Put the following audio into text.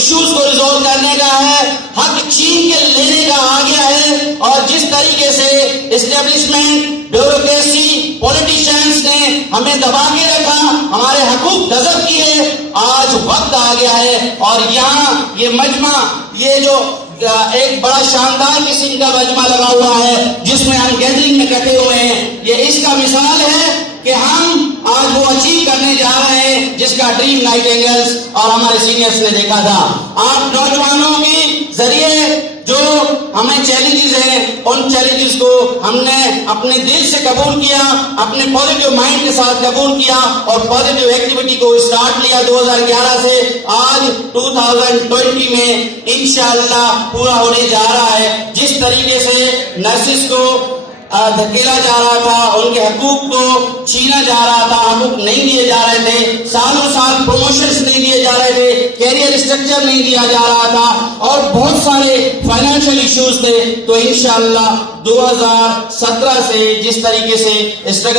Issues کو resolve کرنے کا ہے، حق چھین کے لینے کا آ گیا ہے، اور جس طریقے سے اسٹیبلشمنٹ، بیوروکریسی، پولیٹیشنز نے ہمیں دبا کے رکھا، ہمارے حقوق غصب کیے، آج وقت آ گیا ہے اور یہاں یہ مجمع، یہ جو ایک بڑا شاندار قسم کا مجمع لگا ہوا ہے جس میں ہم گیدرنگ میں کٹے ہوئے ہیں، یہ اس کا مثال ہے کہ ہم آج وہ اچیو کرنے جا رہے ہیں جس کا ڈریم نائٹنگیلز اور ہمارے سینئرز نے دیکھا تھا۔ آپ نوجوانوں کے ذریعے جو ہمیں چیلنجز ہیں، ان چیلنجز کو ہم نے اپنے دل سے قبول کیا، اپنے پازیٹیو مائنڈ کے ساتھ قبول کیا اور پازیٹیو ایکٹیویٹی کو اسٹارٹ لیا 2011 سے۔ آج 2020 میں انشاءاللہ پورا ہونے جا رہا ہے۔ جس طریقے سے نرسز کو دھکیلا جا رہا تھا، ان کے حقوق کو چھینا جا رہا تھا، حقوق نہیں دیے جا رہے تھے، سالوں سال پروموشنز نہیں دیے جا رہے تھے، کیریئر اسٹرکچر نہیں دیا جا رہا تھا اور بہت سارے فائنینشیل ایشوز تھے، تو انشاءاللہ 2017 سے جس طریقے سے اسٹرگل